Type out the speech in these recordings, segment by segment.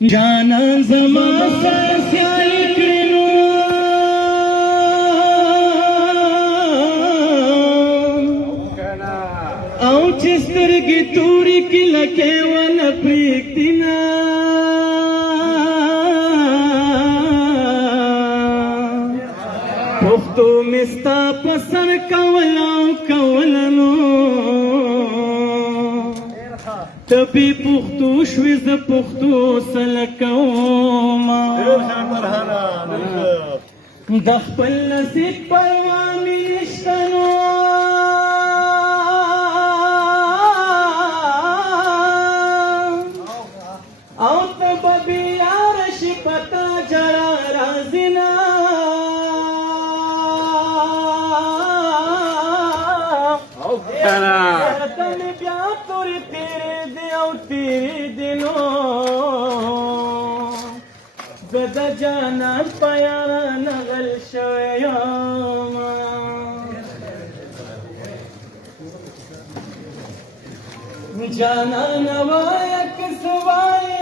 جانان زما سره سیالي کړې نو او چې سترګې تورې کړي لکۍ ونه پرېږدي نه پښتو مې ستا په سر کوله او کوله نو ته بې پښتو شوې زه پښتو سله کومه د خپل نصیب پروا مې نشته نو او ته به بېیاره شي په تا ژړا راځي نه ته مې بیا تورې تېرې دي او تېرې دي نو زه د جانان په یارانه غل شوی یمه جانانه وایه که څه وایې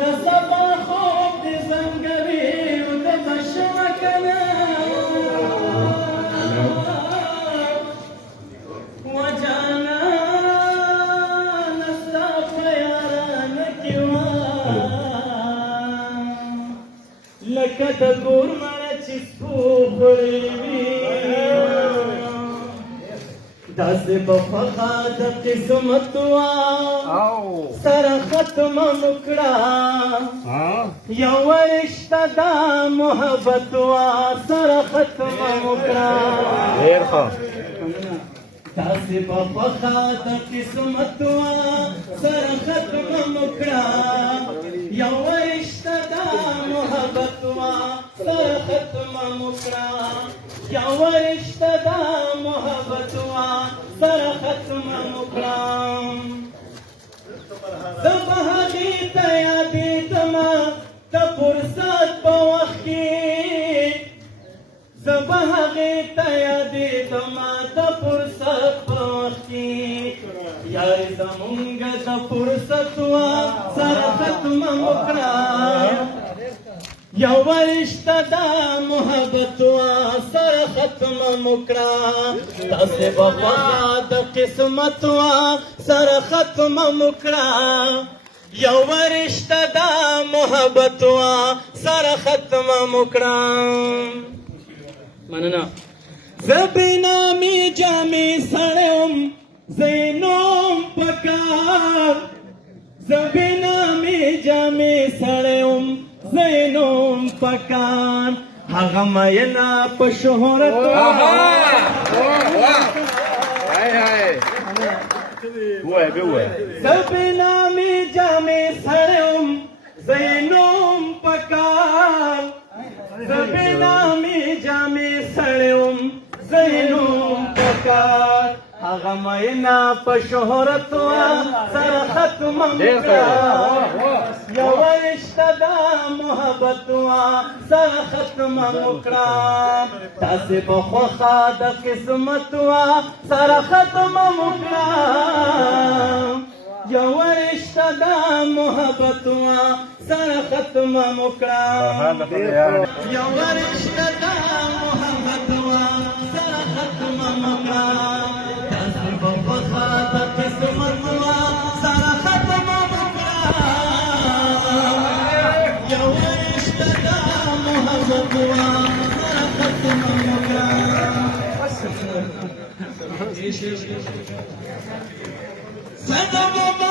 د سبا خوب د زنګوي د بشمه کنه و جانانه ستا په یارانه کې وه لکه د ګور مړه چې سپو خوړلې وي داسې به خوښه د قسمت وه سره ختمه مو کړه یوه رشته دا محبت وه سره ختمه مو کړه داسې به خوښه د قسمت وه سره ختمه مو کړه یوه رشته دا محبت وه سره ختمه مو کړه یوه رشته دا محبت وه سره ختمه مو کړه زه به هغې ته یادېدمه د فرصت په وخت کې زه به هغې ته یادېدمه د فرصت په وخت کې یارې زمونږ د فرصت وه سره ختمه مو کړه یوه رشته دا محبت وه سره ختمه مو کړه داسې به خوښه د قسمت وه سره ختمه مو کړه یوه رشته دا محبت وه سره ختمه مو کړه مننه زه بېنامې جامې سړی وم زه یې نوم په کار زه بېنامې جامې سړی وم زه یې نوم په کار هغه مینه په شهرت زه بېنامې جامې سړی وم زه یې نوم په کار زه بېنامې جامې سړی وم زه یې نوم په کار هغه مینه په شهرت وه سره ختمه مو کړه یوه رشته دا محبت وه سره ختمه مو کړه داسې به خوښه د قسمت وه سره ختمه مو کړه یوه رشته دا محبت وه سره ختمه مو کړه یوه رشته دا محبت وه سره ختمه مو کړه داسې به خوښه د قسمت وه سره ختمه مو کړه یوه رشته دا محبت وه سره ختمه مو کړه صدقه